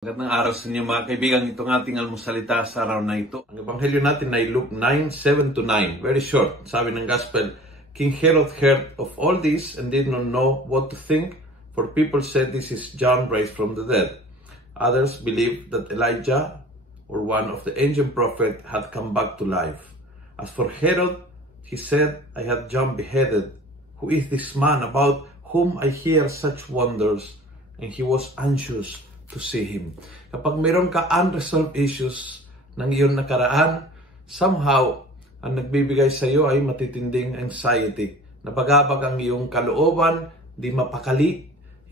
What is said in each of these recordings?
Magandang araw sa inyo mga kaibigan. Itong ating almusalita sa araw na ito. Ang ebanghelyo natin ay Luke 9:7-9. Very short. Sabi ng Gospel, King Herod heard of all this and did not know what to think, for people said this is John raised from the dead. Others believed that Elijah or one of the ancient prophets had come back to life. As for Herod, he said, I had John beheaded. Who is this man about whom I hear such wonders? And he was anxious to see him. Kapag mayroon ka unresolved issues ng iyong nakaraan, somehow, ang nagbibigay sa iyo ay matitinding anxiety. Napagabag ang iyong kalooban, hindi mapakali,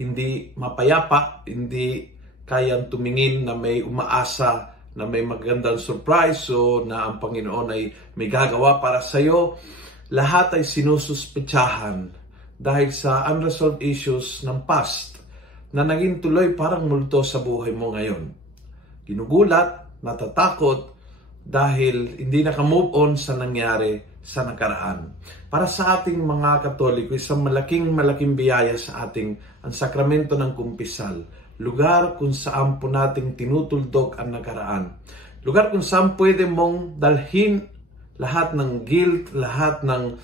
hindi mapayapa, hindi kayang tumingin na may umaasa, na may magandang surprise o na ang Panginoon ay may gagawa para sa iyo. Lahat ay sinususpetsahan dahil sa unresolved issues ng past na naging tuloy parang multo sa buhay mo ngayon. Ginugulat, natatakot, dahil hindi naka-move on sa nangyari sa nakaraan. Para sa ating mga Katoliko, isang malaking biyaya sa ating ang sakramento ng kumpisal. Lugar kung saan po nating tinutuldok ang nakaraan. Lugar kung saan pwede mong dalhin lahat ng guilt, lahat ng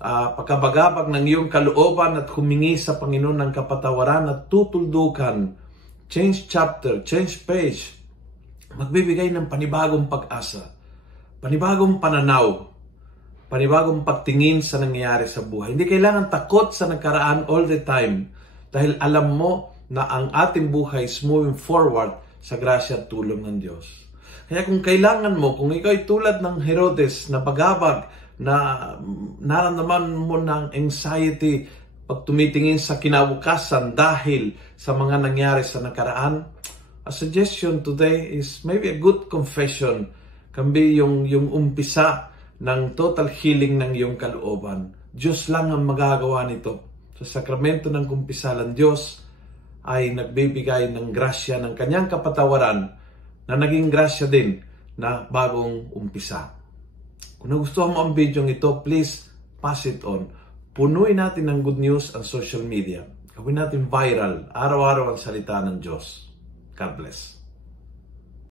pagkabagabag ng iyong kalooban at humingi sa Panginoon ng kapatawaran at tutuldukan, change chapter, change page, magbibigay ng panibagong pag-asa, panibagong pananaw, panibagong pagtingin sa nangyayari sa buhay. Hindi kailangan takot sa nakaraan all the time dahil alam mo na ang ating buhay is moving forward sa grasya at tulong ng Diyos. Kaya kung kailangan mo, kung ikaw ay tulad ng Herodes na bagabag, na nararamdaman mo ng anxiety pag tumitingin sa kinabukasan dahil sa mga nangyari sa nakaraan, a suggestion today is maybe a good confession can be yung umpisa ng total healing ng iyong kalooban. Diyos lang ang magagawa nito. Sa sakramento ng kumpisalan, Diyos ay nagbibigay ng grasya ng kanyang kapatawaran na naging grasya din na bagong umpisa. Kung nagustuhan mo ang video ito, please pass it on. Punuin natin ng good news ang social media. Gawin natin viral, araw-araw ang salita ng Diyos. God bless.